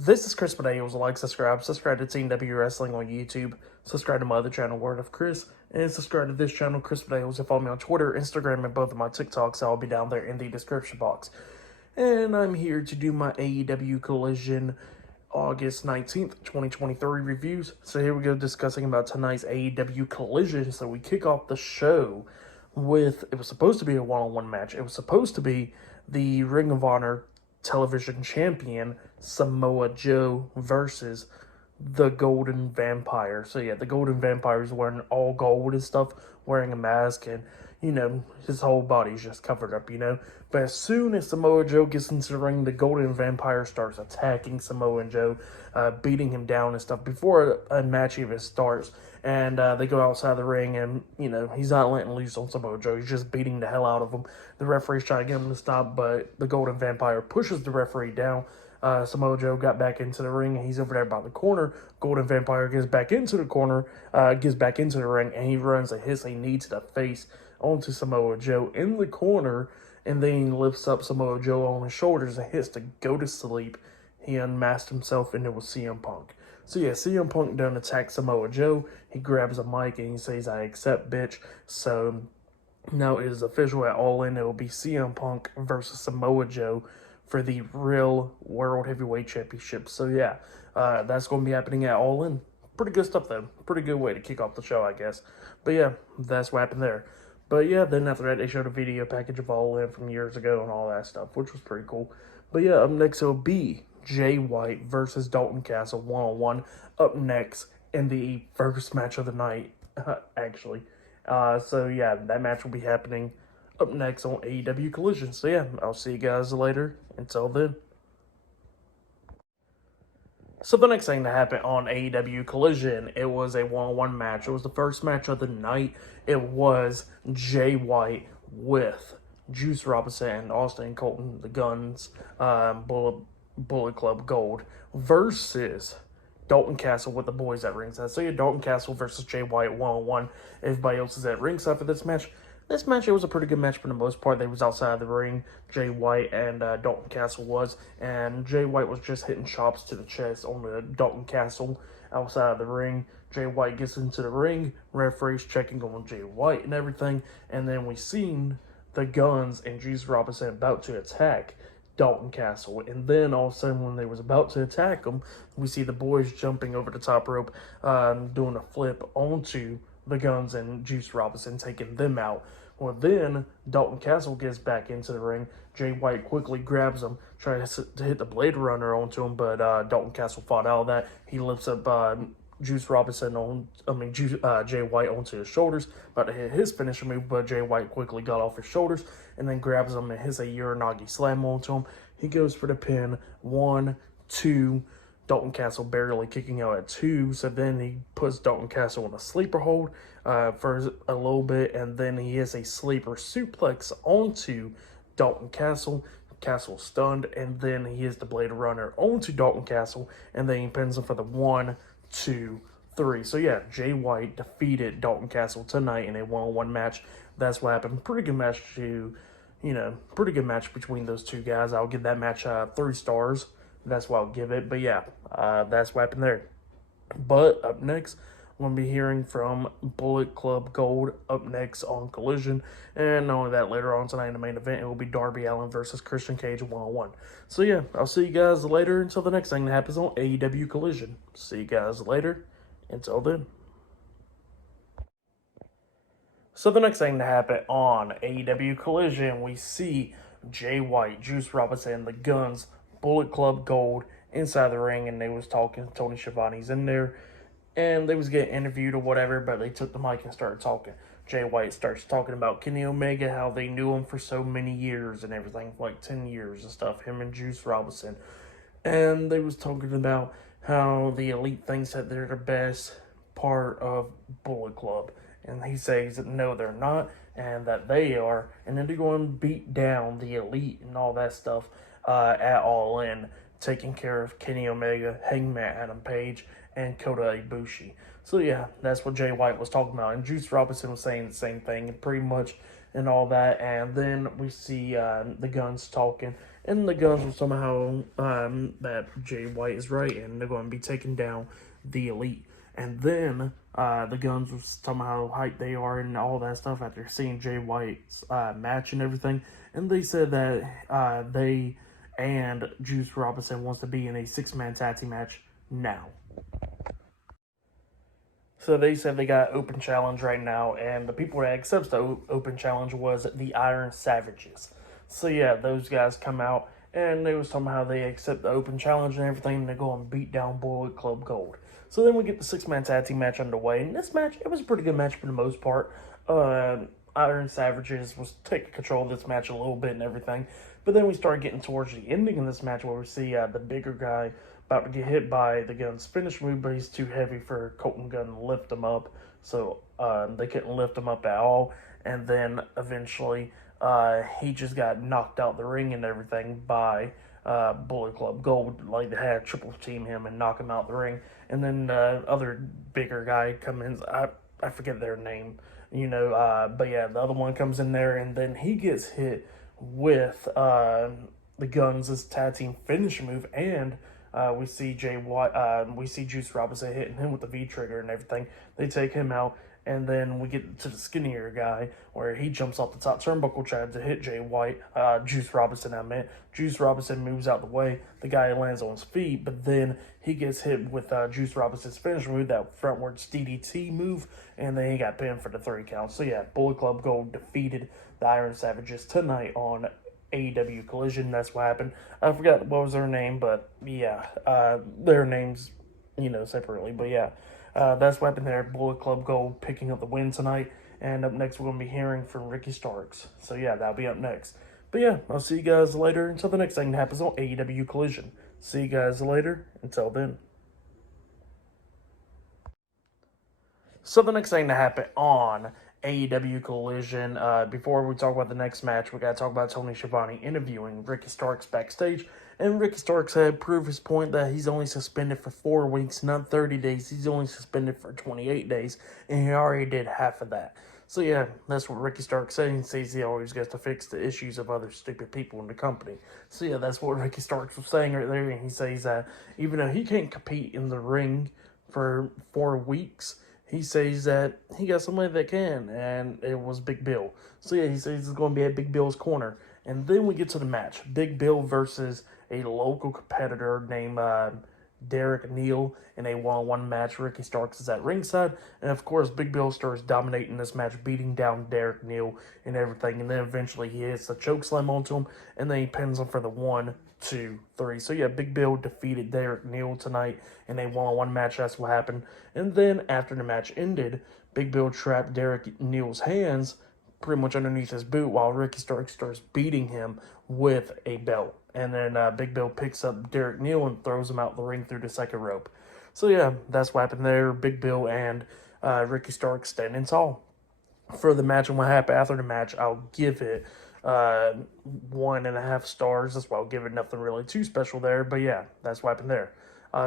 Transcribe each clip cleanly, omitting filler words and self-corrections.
This is Chris Medeiros. Like, subscribe to Team W Wrestling on YouTube, subscribe to my other channel, Word of Chris, and subscribe to this channel, Chris Medeiros, and follow me on Twitter, Instagram, and both of my TikToks. I'll be down there in the description box. And I'm here to do my AEW Collision August 19th, 2023 reviews. So here we go, discussing about tonight's AEW Collision. So we kick off the show with, it was supposed to be a one-on-one match. It was supposed to be the Ring of Honor television champion Samoa Joe versus the Golden Vampire. So yeah, the Golden Vampire is wearing all gold and stuff, wearing a mask, and his whole body's just covered up, But as soon as Samoa Joe gets into the ring, the Golden Vampire starts attacking Samoa Joe, beating him down and stuff before a match even starts. And they go outside the ring, and, he's not letting loose on Samoa Joe. He's just beating the hell out of him. The referee's trying to get him to stop, but the Golden Vampire pushes the referee down. Samoa Joe got back into the ring, and he's over there by the corner. Golden Vampire gets back into the corner, gets back into the ring, and he runs and hits a knee to the face onto Samoa Joe in the corner, and then he lifts up Samoa Joe on his shoulders and hits to go to sleep. He unmasked himself, and it was CM Punk. So yeah, CM Punk done attack Samoa Joe. He grabs a mic and he says, "I accept, bitch." So now it is official at Allin. It will be CM Punk versus Samoa Joe for the real World Heavyweight Championship. So yeah, that's going to be happening at Allin. Pretty good stuff though. Pretty good way to kick off the show, I guess. But yeah, that's what happened there. But yeah, then after that, they showed a video package of Allin from years ago and all that stuff, which was pretty cool. But yeah, up next it'll be Jay White versus Dalton Castle one-on-one. Up next in the first match of the night, actually. So yeah, that match will be happening up next on AEW Collision. So yeah, I'll see you guys later. Until then. So the next thing that happened on AEW Collision, it was a one-on-one match. It was the first match of the night. It was Jay White with Juice Robinson and Austin Colton, the Guns, Bullet Club Gold, versus Dalton Castle with the boys at ringside. So yeah, Dalton Castle versus Jay White one-on-one. Everybody else is at ringside for this match. This match, it was a pretty good match for the most part. They was outside the ring, Jay White and Dalton Castle was, and Jay White was just hitting chops to the chest on the Dalton Castle outside of the ring. Jay White gets into the ring, referee's checking on Jay White and everything, and then we seen the Guns and Juice Robinson about to attack Dalton Castle, and then all of a sudden when they was about to attack him, we see the boys jumping over the top rope, doing a flip onto the Guns and Juice Robinson, taking them out. Well, then Dalton Castle gets back into the ring. Jay White quickly grabs him, tries to hit the Blade Runner onto him, but Dalton Castle fought out of that. He lifts up Juice Robinson Jay White onto his shoulders, about to hit his finisher move, but Jay White quickly got off his shoulders and then grabs him and hits a Uranagi slam onto him. He goes for the pin. 1, 2. Dalton Castle barely kicking out at 2, so then he puts Dalton Castle in a sleeper hold for a little bit, and then he has a sleeper suplex onto Dalton Castle. Castle stunned, and then he hits the Blade Runner onto Dalton Castle, and then he pins him for the 1, 2, 3. So yeah, Jay White defeated Dalton Castle tonight in a one-on-one match. That's what happened. Pretty good match pretty good match between those two guys. I'll give that match 3 stars. That's what I'll give it. But yeah, that's what happened there. But up next, I'm going to be hearing from Bullet Club Gold up next on Collision. And not only that, later on tonight in the main event, it will be Darby Allin versus Christian Cage one-on-one. So yeah, I'll see you guys later until the next thing that happens on AEW Collision. See you guys later. Until then. So the next thing to happen on AEW Collision, we see Jay White, Juice Robinson, and the Guns, Bullet Club Gold, inside the ring, and they was talking. Tony Schiavone's in there, and they was getting interviewed or whatever, but they took the mic and started talking. Jay White starts talking about Kenny Omega, how they knew him for so many years and everything, like 10 years and stuff, him and Juice Robinson. And they was talking about how the Elite thinks that they're the best part of Bullet Club. And he says that no, they're not, and that they are. And then they're going to beat down the Elite and all that stuff at Allin, taking care of Kenny Omega, Hangman Adam Page, and Kota Ibushi. So yeah, that's what Jay White was talking about. And Juice Robinson was saying the same thing, pretty much, and all that. And then we see the Guns talking, and the Guns will somehow that Jay White is right, and they're going to be taking down the Elite. And then the Guns will somehow hype they are and all that stuff after seeing Jay White's match and everything. And they said that they and Juice Robinson wants to be in a 6-man tag team match now. So they said they got an open challenge right now, and the people that accepts the open challenge was the Iron Savages. So yeah, those guys come out, and they was talking how they accept the open challenge and everything, and they go and beat down Bullet Club Gold. So then we get the 6-man tag team match underway, and this match, it was a pretty good match for the most part. Iron Savages was taking control of this match a little bit and everything, but then we started getting towards the ending of this match where we see the bigger guy about to get hit by the Gun's finish move, but he's too heavy for Colton Gunn to lift him up, so they couldn't lift him up at all. And then eventually he just got knocked out the ring and everything by Bullet Club Gold. Like, they had triple team him and knock him out the ring. And then the other bigger guy comes in, I forget their name, but yeah, the other one comes in there, and then he gets hit with the Guns' tag team finish move, and we see we see Juice Robinson hitting him with the V trigger and everything. They take him out, and then we get to the skinnier guy where he jumps off the top turnbuckle trying to hit Juice Robinson. Juice Robinson moves out the way. The guy lands on his feet, but then he gets hit with Juice Robinson's finish move, that frontwards DDT move, and then he got pinned for the 3 count. So yeah, Bullet Club Gold defeated the Iron Savages tonight on AEW Collision. That's what happened. I forgot what was their name, but yeah, their names, separately. But yeah, that's what happened there. Bullet Club Gold picking up the win tonight. And up next, we're going to be hearing from Ricky Starks. So yeah, that'll be up next. But yeah, I'll see you guys later until the next thing that happens on AEW Collision. See you guys later. Until then. So the next thing to happen on AEW Collision, before we talk about the next match, we got to talk about Tony Schiavone interviewing Ricky Starks backstage. And Ricky Starks had proved his point that he's only suspended for 4 weeks, not 30 days. He's only suspended for 28 days, and he already did half of that. So yeah, that's what Ricky Starks said. He says he always gets to fix the issues of other stupid people in the company. So yeah, that's what Ricky Starks was saying right there. And he says that even though he can't compete in the ring for 4 weeks, he says that he got somebody that can, and it was Big Bill. So yeah, he says it's going to be at Big Bill's corner. And then we get to the match. Big Bill versus a local competitor named Derek Neal in a one-on-one match. Ricky Starks is at ringside, and of course Big Bill starts dominating this match, beating down Derek Neal and everything, and then eventually he hits a chokeslam onto him, and then he pins him for the 1, 2, 3. So yeah, Big Bill defeated Derek Neal tonight in a one-on-one match. That's what happened. And then after the match ended, Big Bill trapped Derek Neal's hands pretty much underneath his boot while Ricky Starks starts beating him with a belt. And then Big Bill picks up Derek Neal and throws him out the ring through the second rope. So yeah, that's what happened there. Big Bill and Ricky Starks standing tall. For the match and what happened after the match, I'll give it 1.5 stars. That's why I'll give it nothing really too special there. But yeah, that's what happened there.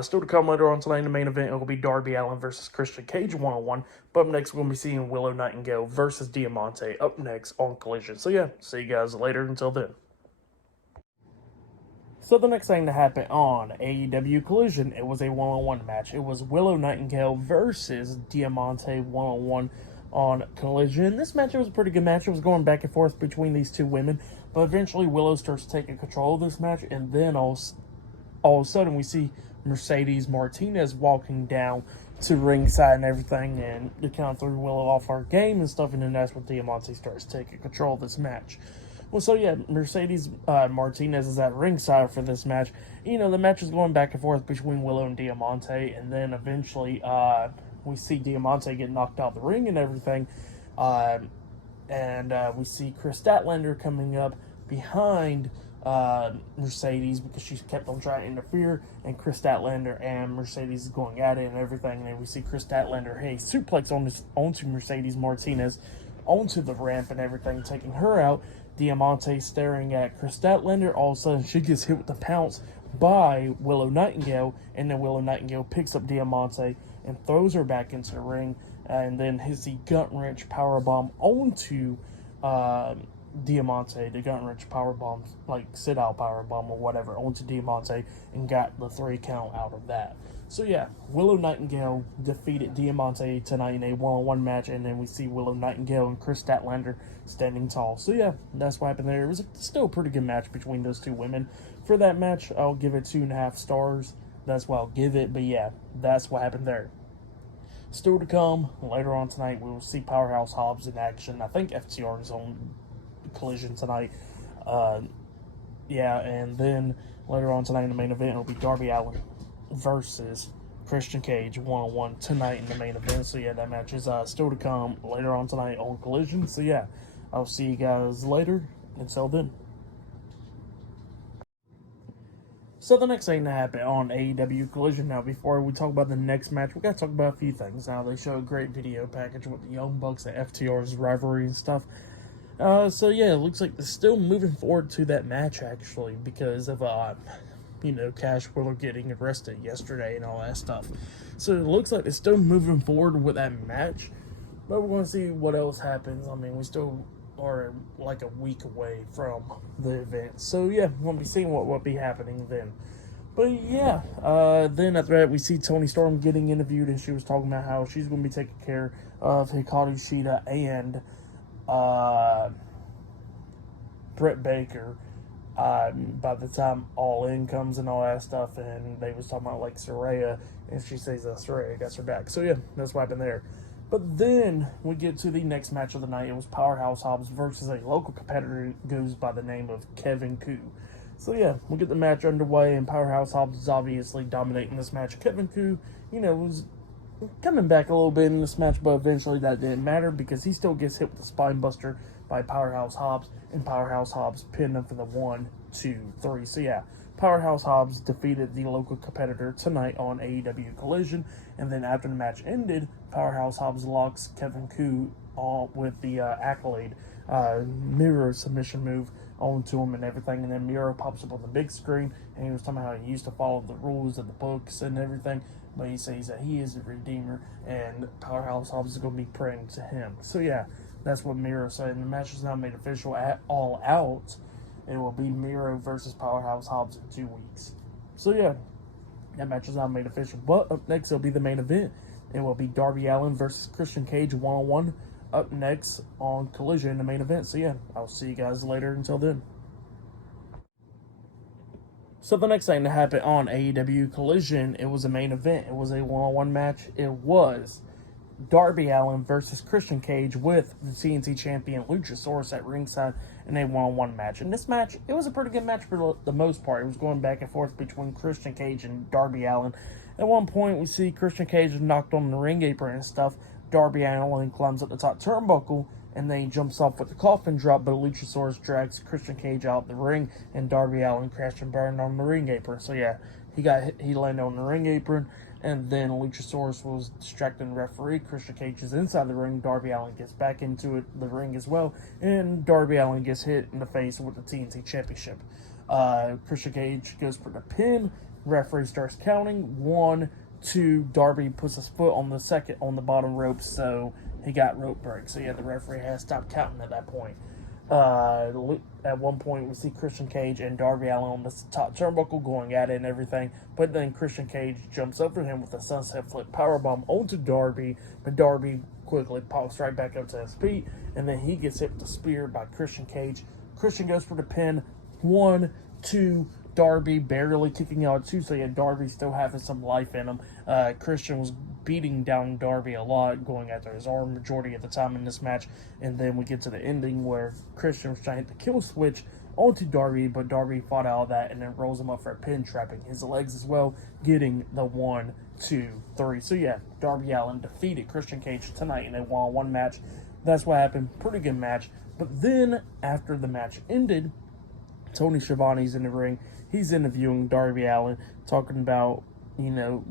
Still to come later on tonight in the main event, it will be Darby Allin versus Christian Cage one-on-one. But up next, we're going to be seeing Willow Nightingale versus Diamante up next on Collision. So yeah, see you guys later. Until then. So the next thing to happen on AEW Collision, it was a one-on-one match. It was Willow Nightingale versus Diamante one-on-one on Collision. This match, it was a pretty good match. It was going back and forth between these two women, but eventually Willow starts taking control of this match, and then all of a sudden we see Mercedes Martinez walking down to ringside and everything, and they kind of threw Willow off our game and stuff, and then that's when Diamante starts taking control of this match. Well, so yeah, Mercedes Martinez is at ringside for this match. The match is going back and forth between Willow and Diamante, and then eventually we see Diamante get knocked out the ring and everything, and we see Chris Statlander coming up behind Mercedes because she kept on trying to interfere, and Chris Statlander and Mercedes is going at it and everything, and then we see Chris Statlander suplex onto Mercedes Martinez onto the ramp and everything, taking her out. Diamante staring at Chris Statlander. All of a sudden, she gets hit with the pounce by Willow Nightingale, and then Willow Nightingale picks up Diamante and throws her back into the ring, and then hits the gut wrench powerbomb onto Diamante, the gut-wrench powerbomb, like sit-out powerbomb or whatever, onto Diamante and got the 3 count out of that. So yeah, Willow Nightingale defeated Diamante tonight in a one-on-one match, and then we see Willow Nightingale and Chris Statlander standing tall. So yeah, that's what happened there. It was still a pretty good match between those two women. For that match, I'll give it 2.5 stars. That's what I'll give it, but yeah, that's what happened there. Still to come, later on tonight, we will see Powerhouse Hobbs in action. I think FTR is on Collision tonight. Yeah, and then later on tonight in the main event, it'll be Darby Allin versus Christian Cage one-on-one tonight in the main event. So yeah, that match is still to come later on tonight on Collision. So yeah, I'll see you guys later. Until then. So the next thing to happen on AEW Collision. Now, before we talk about the next match, we got to talk about a few things. Now, they show a great video package with the Young Bucks and FTR's rivalry and stuff. So yeah, it looks like they're still moving forward to that match, actually, because of, Cash Wheeler getting arrested yesterday and all that stuff. So it looks like they're still moving forward with that match, but we're going to see what else happens. I mean, we still are like a week away from the event. So yeah, we'll be seeing what will be happening then. But yeah, then after that, we see Toni Storm getting interviewed, and she was talking about how she's going to be taking care of Hikaru Shida and Britt Baker by the time Allin comes and all that stuff. And they was talking about like Saraya, and she says Saraya got her back. So yeah, that's what happened there. But then we get to the next match of the night. It was Powerhouse Hobbs versus a local competitor who goes by the name of Kevin Koo. So yeah, we get the match underway, and Powerhouse Hobbs is obviously dominating this match. Kevin Koo, was coming back a little bit in this match, but eventually that didn't matter because he still gets hit with a spine buster by Powerhouse Hobbs, and Powerhouse Hobbs pinned him for the 1, 2, 3. So yeah, Powerhouse Hobbs defeated the local competitor tonight on AEW Collision, and then after the match ended, Powerhouse Hobbs locks Kevin Koo with the Accolade Miro submission move onto him and everything, and then Miro pops up on the big screen, and he was talking about how he used to follow the rules of the books and everything, but he says that he is the Redeemer, and Powerhouse Hobbs is going to be praying to him. So yeah, that's what Miro said, and the match is now made official at All Out. It will be Miro versus Powerhouse Hobbs in 2 weeks. So yeah, that match is not made official. But up next, it'll be the main event. It will be Darby Allin versus Christian Cage one-on-one up next on Collision in the main event. So yeah, I'll see you guys later. Until then. So the next thing to happen on AEW Collision, it was a main event. It was a one-on-one match. It was Darby Allin versus Christian Cage with the TNT champion Luchasaurus at ringside in a one-on-one match. In this match, it was a pretty good match for the most part. It was going back and forth between Christian Cage and Darby Allin. At one point, we see Christian Cage knocked on the ring apron and stuff. Darby Allin climbs up the top turnbuckle, and then he jumps off with the coffin drop, but Luchasaurus drags Christian Cage out the ring, and Darby Allin crashed and burned on the ring apron. So yeah, he landed on the ring apron, and then Luchasaurus was distracting the referee. Christian Cage is inside the ring. Darby Allin gets back into the ring as well, and Darby Allin gets hit in the face with the TNT Championship. Christian Cage goes for the pin. Referee starts counting. 1, 2. Darby puts his foot on the bottom rope, so he got rope break. So yeah, the referee has stopped counting at that point. At one point, we see Christian Cage and Darby Allin on the top turnbuckle going at it and everything, but then Christian Cage jumps over him with a sunset flip powerbomb onto Darby, but Darby quickly pops right back up to his feet, and then he gets hit with a spear by Christian Cage. Christian goes for the pin. 1, 2. Darby barely kicking out 2, so yeah, Darby still having some life in him. Christian was beating down Darby a lot, going after his arm majority of the time in this match, and then we get to the ending where Christian was trying to kill switch onto Darby, but Darby fought out of that and then rolls him up for a pin, trapping his legs as well, getting the 1, 2, 3. So yeah, Darby Allin defeated Christian Cage tonight in a one-on-one match. That's what happened. Pretty good match. But then, after the match ended, Tony Schiavone's in the ring. He's interviewing Darby Allin, talking about,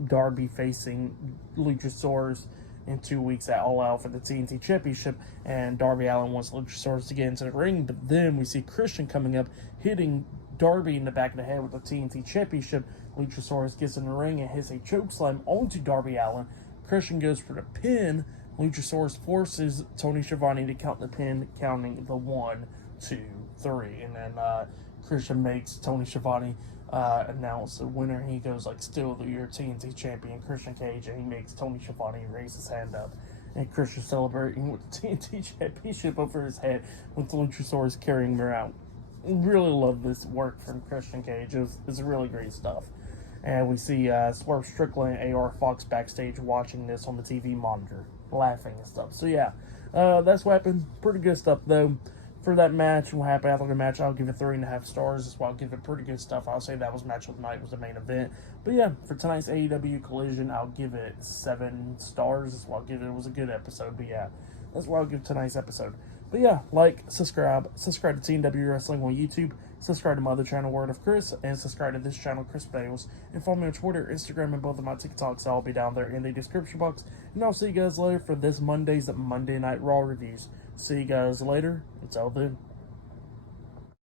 Darby facing Luchasaurus in 2 weeks at All Out for the TNT Championship, and Darby Allin wants Luchasaurus to get into the ring, but then we see Christian coming up, hitting Darby in the back of the head with the TNT Championship. Luchasaurus gets in the ring and hits a chokeslam onto Darby Allin. Christian goes for the pin. Luchasaurus forces Tony Schiavone to count the pin, counting the 1, 2, 3. And then Christian makes Tony Schiavone announce the winner. He goes like, still your TNT champion, Christian Cage, and he makes Tony Schiavone raise his hand up. And Christian celebrating with the TNT championship over his head with the Luchasaurus carrying him around. Really love this work from Christian Cage. It's really great stuff. And we see Swerve Strickland and AR Fox backstage watching this on the TV monitor, laughing and stuff. So yeah, that's what happened. Pretty good stuff though. For that match, what happened after the match, I'll give it 3.5 stars. That's why I'll give it pretty good stuff. I'll say that was match of the night, was the main event. But yeah, for tonight's AEW Collision, I'll give it 7 stars. That's why I'll give it. It was a good episode. But yeah, that's why I'll give tonight's episode. But yeah, like, subscribe to TNW Wrestling on YouTube, subscribe to my other channel, Word of Chris, and subscribe to this channel, Chris Bales, and follow me on Twitter, Instagram, and both of my TikToks. I'll be down there in the description box. And I'll see you guys later for this Monday's Monday Night Raw reviews. See you guys later. Until then.